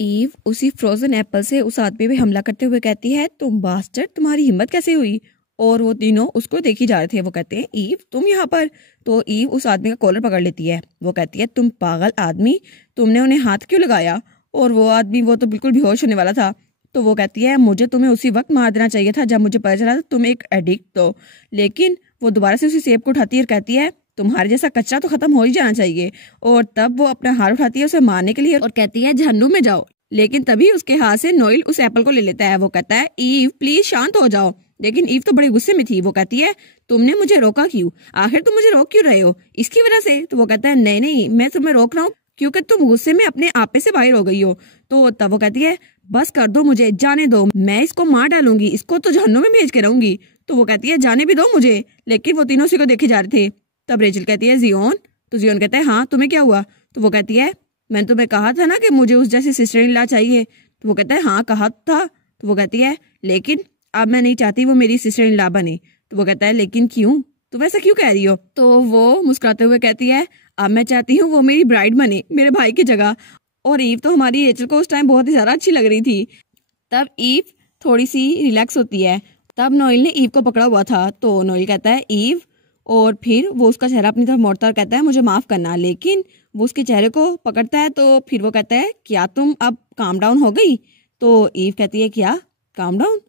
Ewe उसी frozen Apple से उस आदमी पे हमला करते हुए कहती है, तुम बास्टर्ड, तुम्हारी हिम्मत कैसे हुई। और वो तीनों उसको देखी जा रहे थे। वो कहते हैं, ईव तुम यहाँ पर। तो ईव उस आदमी का कॉलर पकड़ लेती है। वो कहती है, तुम पागल आदमी, तुमने उन्हें हाथ क्यों लगाया। और वो आदमी वो तो बिल्कुल बेहोश होने वाला था। तो वो कहती है, मुझे तुम्हें उसी वक्त मार देना चाहिए था जब मुझे पता चला था तुम एक एडिक्ट हो। लेकिन वो दोबारा से उसी सेब को उठाती है और कहती है, तुम्हारे जैसा कचरा तो खत्म हो ही जाना चाहिए। और तब वो अपना हाथ उठाती है उसे मारने के लिए और कहती है, जहन्नुम में जाओ। लेकिन तभी उसके हाथ से नोएल उस एप्पल को ले लेता है। वो कहता है, ईव प्लीज शांत हो जाओ। लेकिन ईव तो बड़े गुस्से में थी। वो कहती है, तुमने मुझे रोका क्यों, आखिर तुम मुझे रोक क्यों रहे हो, इसकी वजह से। तो वो कहता है, नहीं नहीं, मैं तुम्हें रोक रहा हूँ क्योंकि तुम गुस्से में अपने आपे से बाहर हो गई हो। तो तब वो कहती है, बस कर दो, मुझे जाने दो, मैं इसको मार डालूंगी, इसको तो जहन्नुम में भेज के रहूंगी। तो वो कहती है, जाने भी दो मुझे। लेकिन वो तीनों उसी को देखे जा रहे थे। तब रेचल कहती है, जियोन। तो जियोन कहता है, हाँ तुम्हें क्या हुआ। तो वो कहती है, मैंने तुम्हें कहा था ना कि मुझे उस जैसी सिस्टर इन लॉ चाहिए। तो वो कहता है, हाँ कहा था। तो वो कहती है, लेकिन अब मैं नहीं चाहती वो मेरी सिस्टर इन लॉ बने। तो वो कहता है, लेकिन क्यों, तो वैसा क्यों कह रही हो। तो वो मुस्कुराते हुए कहती है, अब मैं चाहती हूँ वो मेरी ब्राइड बने, मेरे भाई की जगह। और ईव तो हमारी रेचल को उस टाइम बहुत ही ज्यादा अच्छी लग रही थी। तब ईव थोड़ी सी रिलैक्स होती है। तब नोएल ने ईव को पकड़ा हुआ था। तो नोएल कहता है, ईव। और फिर वो उसका चेहरा अपनी तरफ मोड़ता और कहता है, मुझे माफ करना। लेकिन वो उसके चेहरे को पकड़ता है। तो फिर वो कहता है, क्या तुम अब काम डाउन हो गई। तो ईव कहती है, क्या काम डाउन।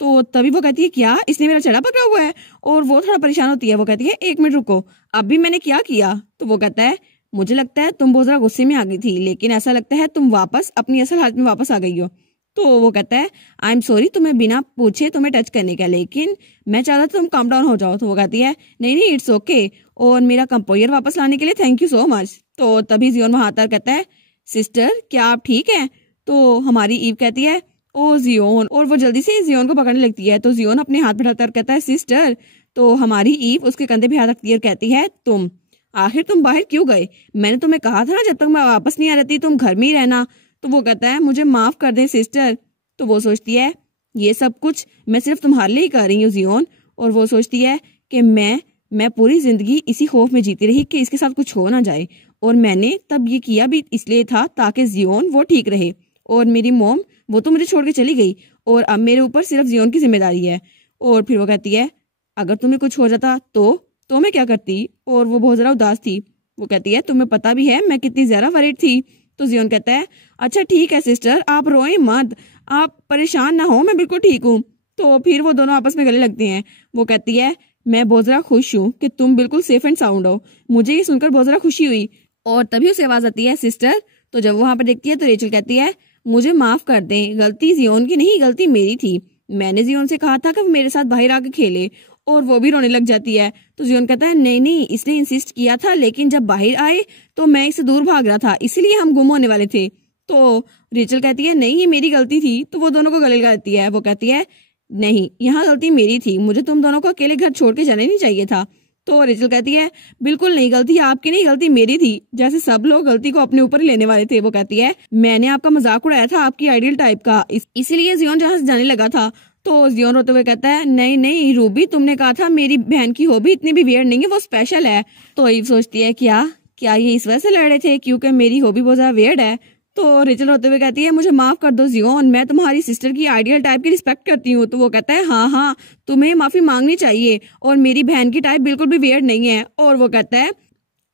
तो तभी वो कहती है, क्या इसने मेरा चेहरा पकड़ा हुआ है। और वो थोड़ा परेशान होती है। वो कहती है, एक मिनट रुको, अभी मैंने क्या किया। तो वो कहता है, मुझे लगता है तुम बहुत ज्यादा गुस्से में आ गई थी, लेकिन ऐसा लगता है तुम वापस अपनी असल हालत में वापस आ गई हो। तो वो कहता है, आई एम सॉरी तुम्हें बिना पूछे तुम्हें टच करने का, लेकिन मैं चाहता था तुम काम डाउन हो जाओ। तो वो कहती है, नहीं नहीं इट्स ओके, और मेरा कंपोजर वापस लाने के लिए थैंक यू सो मच। तो तभी जियोन वहां आता कहता है, सिस्टर क्या आप ठीक है। तो हमारी ईव कहती है, ओ जियोन, और वो जल्दी से जियोन को पकड़ने लगती है। तो जियोन अपने हाथ बढ़ाता कहता है, सिस्टर। तो हमारी ईव उसके कंधे पे हाथ रखती है और कहती है, तुम आखिर तुम बाहर क्यों गए, मैंने तुम्हें कहा था ना जब तक मैं वापस नहीं आ रही तुम घर में ही रहना। तो वो कहता है, मुझे माफ कर दे सिस्टर। तो वो सोचती है, ये सब कुछ मैं सिर्फ तुम्हारे लिए ही कर रही हूँ जियोन। और वो सोचती है कि मैं पूरी जिंदगी इसी खौफ में जीती रही कि इसके साथ कुछ हो ना जाए, और मैंने तब ये किया भी इसलिए था ताकि जियोन वो ठीक रहे। और मेरी मोम वो तो मुझे छोड़ के चली गई, और अब मेरे ऊपर सिर्फ जियोन की जिम्मेदारी है। और फिर वो कहती है, अगर तुम्हें कुछ हो जाता तो मैं क्या करती। और वो बहुत ज्यादा उदास थी। वो कहती है, तुम्हें पता भी है मैं कितनी ज्यादा वरीड थी। तो जियोन कहता है, अच्छा ठीक है सिस्टर, आप रोए मत, आप परेशान ना हो, मैं बिल्कुल ठीक हूँ। तो फिर वो दोनों आपस में गले लगते हैं। वो कहती है, मैं बहुत ज्यादा खुश हूँ कि तुम बिल्कुल सेफ एंड साउंड हो, मुझे ये सुनकर बहुत ज्यादा खुशी हुई। और तभी उसे आवाज आती है, सिस्टर। तो जब वो वहां पर देखती है तो रेचल कहती है, मुझे माफ कर दें, गलती जियोन की नहीं, गलती मेरी थी। मैंने जियोन से कहा था कि वो मेरे साथ बाहर आके खेले, और वो भी रोने लग जाती है। तो जियोन कहता है, नहीं नहीं, इसने इंसिस्ट किया था, लेकिन जब बाहर आए तो मैं इससे दूर भाग रहा था, इसलिए हम गुम होने वाले थे। तो रेचल कहती है, नहीं ये मेरी गलती थी। तो वो दोनों को गले लगाती है। वो कहती है, नहीं यहाँ गलती मेरी थी, मुझे तुम दोनों को अकेले घर छोड़ के जाना नहीं चाहिए था। तो रेचल कहती है, बिल्कुल नहीं, गलती आपकी नहीं, गलती मेरी थी, जैसे सब लोग गलती को अपने ऊपर ही लेने वाले थे। वो कहती है, मैंने आपका मजाक उड़ाया था आपकी आइडियल टाइप का, इसीलिए जियोन जहां से जाने लगा था। तो जियोन रोते हुए कहता है, नहीं नहीं रूबी, तुमने कहा था मेरी बहन की हॉबी इतनी भी वियर्ड नहीं है, वो स्पेशल है। तो ईव सोचती है, क्या ये इस वजह से लड़ रहे थे क्योंकि मेरी हॉबी बहुत ज्यादा वियर्ड है। तो रेचल रोते हुए कहती है, मुझे माफ कर दो जियोन, मैं तुम्हारी सिस्टर की आइडियल टाइप की रिस्पेक्ट करती हूँ। तो वो कहता है, हाँ तुम्हें माफी मांगनी चाहिए, और मेरी बहन की टाइप बिल्कुल भी वियर्ड नहीं है। और वो कहता है,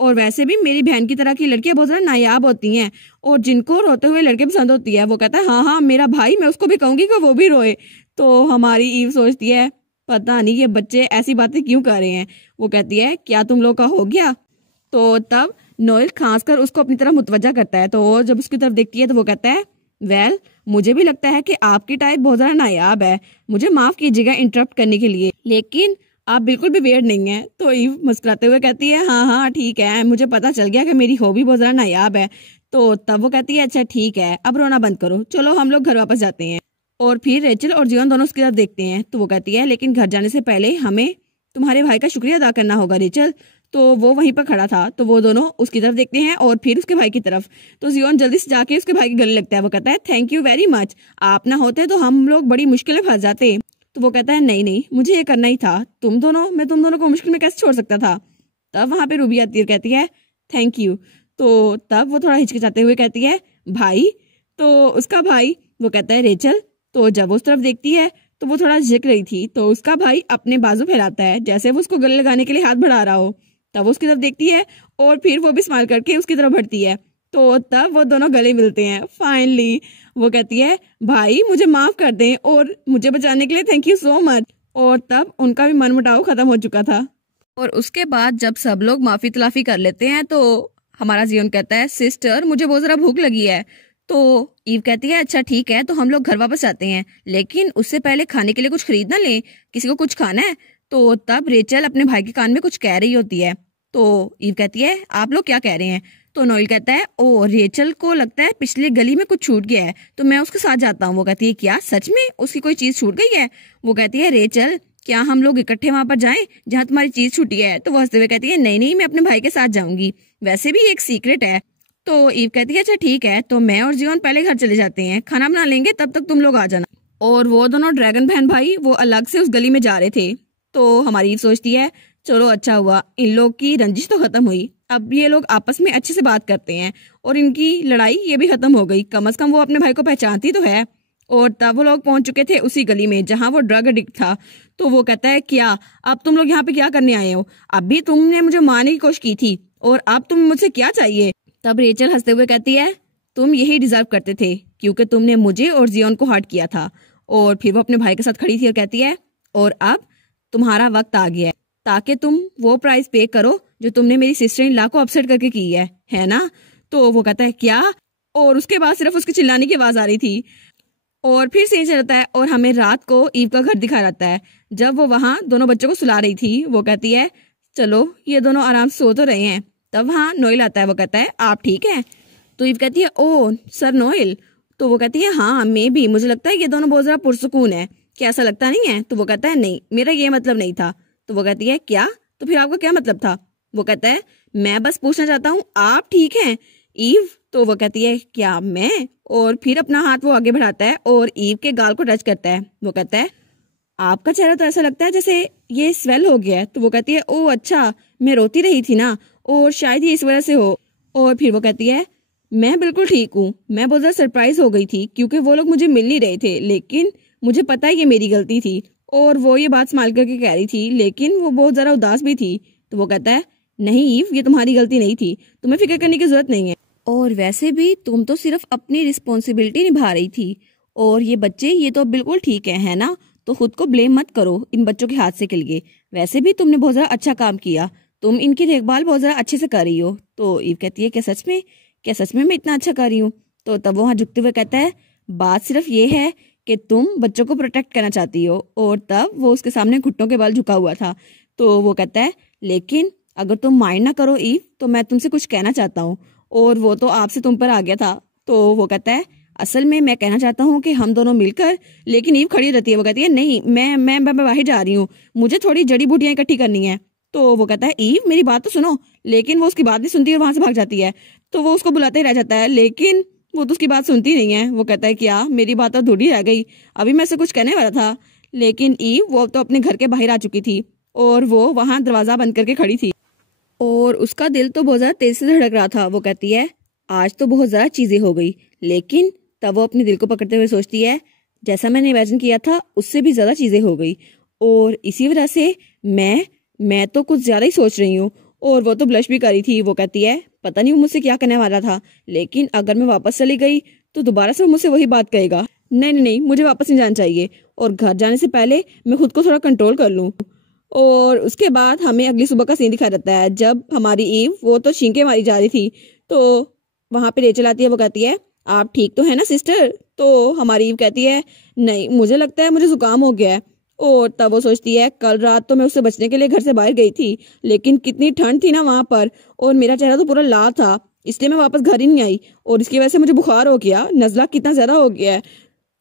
और वैसे भी मेरी बहन की तरह की लड़कियां बहुत ज्यादा नायाब होती हैं, और जिनको रोते हुए लड़के पसंद होती है। वो कहता है, हाँ मेरा भाई, मैं उसको भी कहूंगी कि वो भी रोए। तो हमारी ईव सोचती है, पता नहीं ये बच्चे ऐसी बातें क्यों कर रहे हैं। वो कहती है, क्या तुम लोग का हो गया। तो तब नोएल खास कर उसको अपनी तरफ मुतवज्जा करता है। तो जब उसकी तरफ देखती है तो वो कहता है, वेल मुझे भी लगता है कि आपकी टाइप बहुत ज्यादा नायाब है, मुझे माफ कीजिएगा इंटरप्ट करने के लिए, लेकिन आप बिल्कुल भी वियर्ड नहीं है। तो ईव मुस्कुराते हुए कहती है, हाँ ठीक है, मुझे पता चल गया कि मेरी हॉबी बहुत ज्यादा नायाब है। तो तब वो कहती है, अच्छा ठीक है, अब रोना बंद करो, चलो हम लोग घर वापस जाते हैं। और फिर रेचल और जियोन दोनों उसकी तरफ देखते हैं। तो वो कहती है, लेकिन घर जाने से पहले हमें तुम्हारे भाई का शुक्रिया अदा करना होगा रेचल। तो वो वहीं पर खड़ा था। तो वो दोनों उसकी तरफ देखते हैं और फिर उसके भाई की तरफ। तो जियोन जल्दी से जाके उसके भाई के गले लगता है। वो कहता है, थैंक यू वेरी मच, आप ना होते तो हम लोग बड़ी मुश्किल में फंस जाते। तो वो कहता है, नहीं मुझे ये करना ही था, मैं तुम दोनों को मुश्किल में कैसे छोड़ सकता था। तब वहां पे रूबी आती है, कहती है थैंक यू। तो तब वो थोड़ा हिचकिचाते हुए कहती है, भाई तो उसका भाई वो कहता है रेचल। तो जब वो उस तरफ देखती है तो वो थोड़ा झिक रही थी, तो उसका भाई अपने बाजू फैलाता है जैसे वो उसको गले लगाने के लिए हाथ बढ़ा रहा हो। तब वो उसकी तरफ देखती है और फिर वो भी स्माइल करके उसकी तरफ बढ़ती है। तो तब वो दोनों गले मिलते हैं फाइनली। वो कहती है भाई मुझे माफ कर दें और मुझे बचाने के लिए थैंक यू सो मच। और तब उनका भी मनमुटाव खत्म हो चुका था। और उसके बाद जब सब लोग माफी तलाफी कर लेते हैं तो हमारा जियोन कहता है सिस्टर मुझे बहुत जरा भूख लगी है। तो ईव कहती है अच्छा ठीक है, तो हम लोग घर वापस आते हैं, लेकिन उससे पहले खाने के लिए कुछ खरीद ना ले, किसी को कुछ खाना है। तो तब रेचल अपने भाई के कान में कुछ कह रही होती है। तो ईव कहती है आप लोग क्या कह रहे हैं। तो नोएल कहता है ओ रेचल को लगता है पिछले गली में कुछ छूट गया है, तो मैं उसके साथ जाता हूँ। वो कहती है क्या सच में उसकी कोई चीज छूट गई है। वो कहती है रेचल क्या हम लोग इकट्ठे वहां पर जाएं जहां तुम्हारी चीज छूटी है। तो वो हंसते हुए कहती है नहीं नहीं, मैं अपने भाई के साथ जाऊंगी, वैसे भी एक सीक्रेट है। तो ईव कहती है अच्छा ठीक है, तो मैं और जियोन पहले घर चले जाते हैं, खाना बना लेंगे, तब तक तुम लोग आ जाना। और वो दोनों ड्रैगन बहन भाई वो अलग से उस गली में जा रहे थे। तो हमारी ईव सोचती है चलो अच्छा हुआ, इन लोग की रंजिश तो खत्म हुई, अब ये लोग आपस में अच्छे से बात करते हैं और इनकी लड़ाई ये भी खत्म हो गई, कम से कम वो अपने भाई को पहचानती तो है। और तब वो लोग पहुंच चुके थे उसी गली में जहां वो ड्रग एडिक्ट था। तो वो कहता है क्या अब तुम लोग यहाँ पे क्या करने आए हो, अभी तुमने मुझे मारने की कोशिश की थी और अब तुम मुझसे क्या चाहिए। तब रेचल हंसते हुए कहती है तुम यही डिजर्व करते थे क्योंकि तुमने मुझे और जियोन को हर्ट किया था। और फिर वो अपने भाई के साथ खड़ी थी और कहती है और अब तुम्हारा वक्त आ गया है ताकि तुम वो प्राइस पे करो जो तुमने मेरी सिस्टर इन लॉ को अपसेट करके की है ना। तो वो कहता है क्या, और उसके बाद सिर्फ उसके चिल्लाने की आवाज आ रही थी। और फिर सीन चलता है और हमें रात को ईव का घर दिखा जाता है जब वो वहां दोनों बच्चों को सुला रही थी। वो कहती है चलो ये दोनों आराम से सो तो रहे हैं। तब वहां नोएल आता है, वो कहता है आप ठीक है। तो ईव कहती है ओ सर नोएल। तो वो कहती है हाँ मैं भी, मुझे लगता है ये दोनों बहुत ज्यादा पुरसुकून है, क्या ऐसा लगता नहीं है। तो वो कहता है नहीं मेरा ये मतलब नहीं था। तो वो कहती है क्या, तो फिर आपका क्या मतलब था। वो कहता है मैं बस पूछना चाहता हूँ आप ठीक हैं ईव। तो वो कहती है क्या मैं, और फिर अपना हाथ वो आगे बढ़ाता है और ईव के गाल को टच करता है। वो कहता है आपका चेहरा तो ऐसा लगता है जैसे ये स्वेल हो गया है। तो वो कहती है ओ अच्छा मैं रोती रही थी ना और शायद ये इस वजह से हो। और फिर वो कहती है मैं बिल्कुल ठीक हूँ, मैं बहुत ज्यादा सरप्राइज हो गई थी क्योंकि वो लोग मुझे मिल नहीं रहे थे, लेकिन मुझे पता है ये मेरी गलती थी। और वो ये बात संभाल करके कह रही थी लेकिन वो बहुत ज्यादा उदास भी थी। तो वो कहता है नहीं ईव ये तुम्हारी गलती नहीं थी, तुम्हें फिक्र करने की जरूरत नहीं है, और वैसे भी तुम तो सिर्फ अपनी रिस्पॉन्सिबिलिटी निभा रही थी, और ये बच्चे ये तो बिल्कुल ठीक है ना, तो खुद को ब्लेम मत करो इन बच्चों के हादसे के लिए, वैसे भी तुमने बहुत ज्यादा अच्छा काम किया, तुम इनकी देखभाल बहुत ज्यादा अच्छे से कर रही हो। तो ईव कहती है क्या सच में मैं इतना अच्छा कर रही हूँ। तो तब वो वहां झुकते हुए कहता है बात सिर्फ ये है कि तुम बच्चों को प्रोटेक्ट करना चाहती हो। और तब वो उसके सामने घुटनों के बल झुका हुआ था। तो वो कहता है लेकिन अगर तुम माइंड ना करो ईव तो मैं तुमसे कुछ कहना चाहता हूँ, और वो तो आपसे तुम पर आ गया था। तो वो कहता है असल में मैं कहना चाहता हूँ कि हम दोनों मिलकर, लेकिन ईव खड़ी रहती है। वो कहती है नहीं मैं बाहर जा रही हूँ, मुझे थोड़ी जड़ी बूटियां इकट्ठी करनी है। तो वो कहता है ईव मेरी बात तो सुनो, लेकिन वो उसकी बात नहीं सुनती और वहां से भाग जाती है। तो वो उसको बुलाते ही रह जाता है लेकिन वो तो उसकी बात सुनती नहीं है। वो कहता है क्या मेरी बात तो अधूरी रह गई, अभी मैं से कुछ कहने वाला था, लेकिन ईव वो तो अपने घर के बाहर आ चुकी थी और वो वहां दरवाजा बंद करके खड़ी थी और उसका दिल तो बहुत ज्यादा तेज से धड़क रहा था। वो कहती है आज तो बहुत ज्यादा चीजें हो गई, लेकिन तब वो अपने दिल को पकड़ते हुए सोचती है जैसा मैंने इमेजिन किया था उससे भी ज्यादा चीजें हो गई, और इसी वजह से मैं तो कुछ ज्यादा ही सोच रही हूँ। और वो तो ब्लश भी करी थी। वो कहती है पता नहीं वो मुझसे क्या करने वाला था, लेकिन अगर मैं वापस चली गई तो दोबारा से वो मुझसे वही बात कहेगा। नहीं मुझे वापस नहीं जाना चाहिए, और घर जाने से पहले मैं खुद को थोड़ा कंट्रोल कर लूं। और उसके बाद हमें अगली सुबह का सीन दिखाया जाता है जब हमारी ईव वो तो छींके मारी जा रही थी। तो वहां पे रेचल आती है। वो कहती है आप ठीक तो है ना सिस्टर। तो हमारी ईव कहती है नहीं मुझे लगता है मुझे जुकाम हो गया है। और तब वो सोचती है कल रात तो मैं उससे बचने के लिए घर से बाहर गई थी, लेकिन कितनी ठंड थी ना वहां पर, और मेरा चेहरा तो पूरा लाल था, इसलिए मैं वापस घर ही नहीं आई, और इसकी वजह से मुझे बुखार हो गया, नजला कितना ज्यादा हो गया है।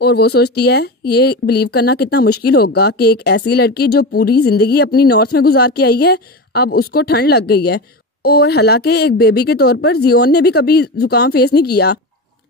और वो सोचती है ये बिलीव करना कितना मुश्किल होगा कि एक ऐसी लड़की जो पूरी जिंदगी अपनी नॉर्थ में गुजार के आई है अब उसको ठंड लग गई है। और हालांकि एक बेबी के तौर पर जियोन ने भी कभी जुकाम फेस नहीं किया,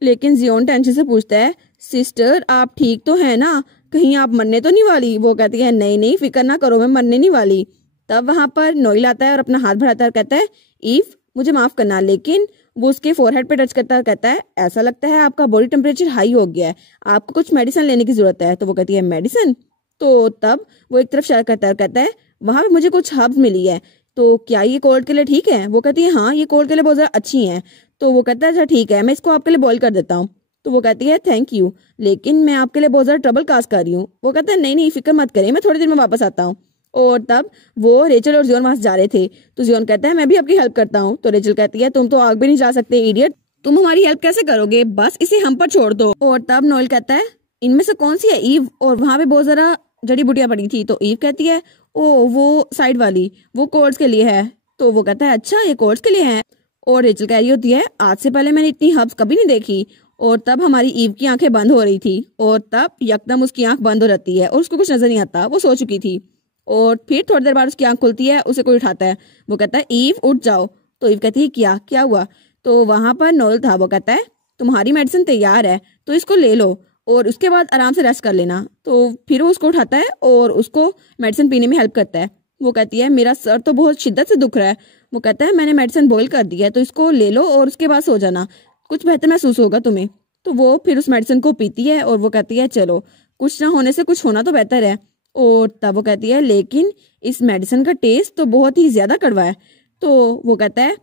लेकिन जियोन टेंशन से पूछता है सिस्टर आप ठीक तो है ना, कहीं आप मरने तो नहीं वाली। वो कहती है नहीं फिक्र ना करो मैं मरने नहीं वाली। तब वहां पर नोएल आता है और अपना हाथ बढ़ाता है और कहता है ईव मुझे माफ़ करना। लेकिन वो उसके फोरहेड पे टच करता है, कहता है ऐसा लगता है आपका बॉडी टेम्परेचर हाई हो गया है, आपको कुछ मेडिसिन लेने की ज़रूरत है। तो वो कहती है मेडिसिन? तो तब वो एक तरफ इशारा करता है और कहता है वहाँ पे मुझे कुछ हर्ब्स मिली है, तो क्या ये कोल्ड के लिए ठीक है? वो कहती है हाँ, ये कोल्ड के लिए बहुत ज़्यादा अच्छी हैं। तो वो कहता है अच्छा ठीक है, मैं इसको आपके लिए बॉईल कर देता हूँ। तो वो कहती है थैंक यू, लेकिन मैं आपके लिए बहुत ज़्यादा ट्रबल काज कर रही हूँ। वो कहता है नहीं नहीं, फिक्र मत करिए, मैं थोड़ी देर में वापस आता हूँ। और तब वो रेचल और जियोन वहां से जा रहे थे, तो जियोन कहता है मैं भी आपकी हेल्प करता हूँ। तो रेचल कहती है तुम तो आग भी नहीं जा सकते इडियट, तुम हमारी हेल्प कैसे करोगे, बस इसे हम पर छोड़ दो। और तब नोएल कहता है इनमें से कौन सी है ईव? और वहां पे बहुत जरा जड़ी बूटियां पड़ी थी। तो ईव कहती है ओ वो साइड वाली, वो कोर्स के लिए है। तो वो कहता है अच्छा ये कोर्स के लिए है। और रेचल कह रही होती है आज से पहले मैंने इतनी हर्ब्स कभी नहीं देखी। और तब हमारी ईव की आंखें बंद हो रही थी, और तब यकदम उसकी आंख बंद हो जाती है और उसको कुछ नजर नहीं आता, वो सो चुकी थी। और फिर थोड़ी देर बाद उसकी आंख खुलती है, उसे कोई उठाता है। वो कहता है ईव उठ जाओ। तो ईव कहती है क्या क्या हुआ? तो वहां पर नोएल था, वो कहता है तुम्हारी मेडिसिन तैयार है, तो इसको ले लो और उसके बाद आराम से रेस्ट कर लेना। तो फिर वो उसको उठाता है और उसको मेडिसिन पीने में हेल्प करता है। वो कहती है मेरा सर तो बहुत शिद्दत से दुख रहा है। वो कहता है मैंने मेडिसिन बॉईल कर दी है, तो इसको ले लो और उसके बाद सो जाना, कुछ बेहतर महसूस होगा तुम्हें। तो वो फिर उस मेडिसिन को पीती है और वो कहती है चलो, कुछ ना होने से कुछ होना तो बेहतर है। और तब वो कहती है लेकिन इस मेडिसिन का टेस्ट तो बहुत ही ज्यादा कड़वा है। तो वो कहता है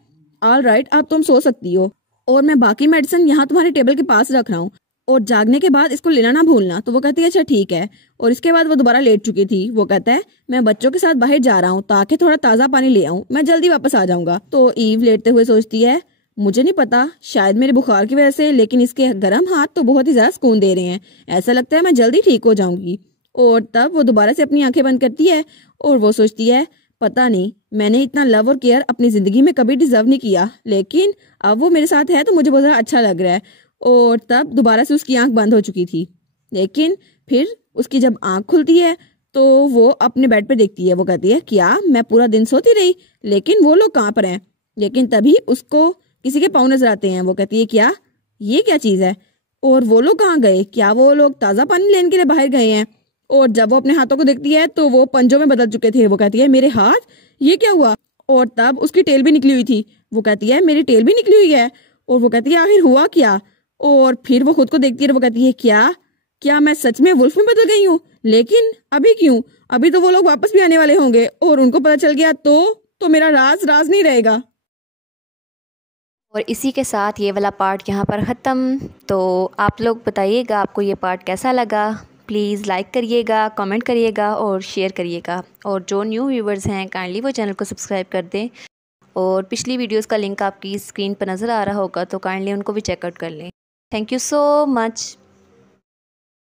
ऑल राइट, अब तुम सो सकती हो और मैं बाकी मेडिसिन यहाँ तुम्हारे टेबल के पास रख रहा हूँ, और जागने के बाद इसको लेना ना भूलना। तो वो कहती है अच्छा ठीक है। और इसके बाद वो दोबारा लेट चुकी थी। वो कहता है मैं बच्चों के साथ बाहर जा रहा हूँ ताकि थोड़ा ताज़ा पानी ले आऊँ, मैं जल्दी वापस आ जाऊंगा। तो ईव लेटते हुए सोचती है मुझे नहीं पता, शायद मेरे बुखार की वजह से, लेकिन इसके गर्म हाथ तो बहुत ही ज्यादा सुकून दे रहे हैं, ऐसा लगता है मैं जल्दी ठीक हो जाऊंगी। और तब वो दोबारा से अपनी आंखें बंद करती है और वो सोचती है पता नहीं मैंने इतना लव और केयर अपनी जिंदगी में कभी डिजर्व नहीं किया, लेकिन अब वो मेरे साथ है तो मुझे बहुत ज्यादा अच्छा लग रहा है। और तब दोबारा से उसकी आंख बंद हो चुकी थी, लेकिन फिर उसकी जब आंख खुलती है तो वो अपने बेड पे देखती है। वो कहती है क्या मैं पूरा दिन सोती रही, लेकिन वो लोग कहाँ पर हैं? लेकिन तभी उसको किसी के पाँव नजर आते हैं। वो कहती है क्या ये क्या चीज है, और वो लोग कहाँ गए? क्या वो लोग ताज़ा पानी लेने के लिए बाहर गए हैं? और जब वो अपने हाथों को देखती है तो वो पंजों में बदल चुके थे। वो कहती है मेरे हाथ, ये क्या हुआ? और तब उसकी टेल भी निकली हुई थी। वो कहती है मेरी टेल भी निकली हुई है। और वो कहती है आखिर हुआ क्या? और फिर वो खुद को देखती है और वो कहती है क्या क्या मैं सच में वुल्फ में बदल गई हूँ? लेकिन अभी क्यों? अभी तो वो लोग वापस भी आने वाले होंगे और उनको पता चल गया तो मेरा राज राज नहीं रहेगा। और इसी के साथ ये वाला पार्ट यहाँ पर ख़त्म। तो आप लोग बताइएगा आपको ये पार्ट कैसा लगा। प्लीज़ लाइक करिएगा, कमेंट करिएगा और शेयर करिएगा। और जो न्यू व्यूवर्स हैं काइंडली वो चैनल को सब्सक्राइब कर दें। और पिछली वीडियोस का लिंक आपकी स्क्रीन पर नज़र आ रहा होगा, तो काइंडली उनको भी चेकआउट कर लें। Thank you so much.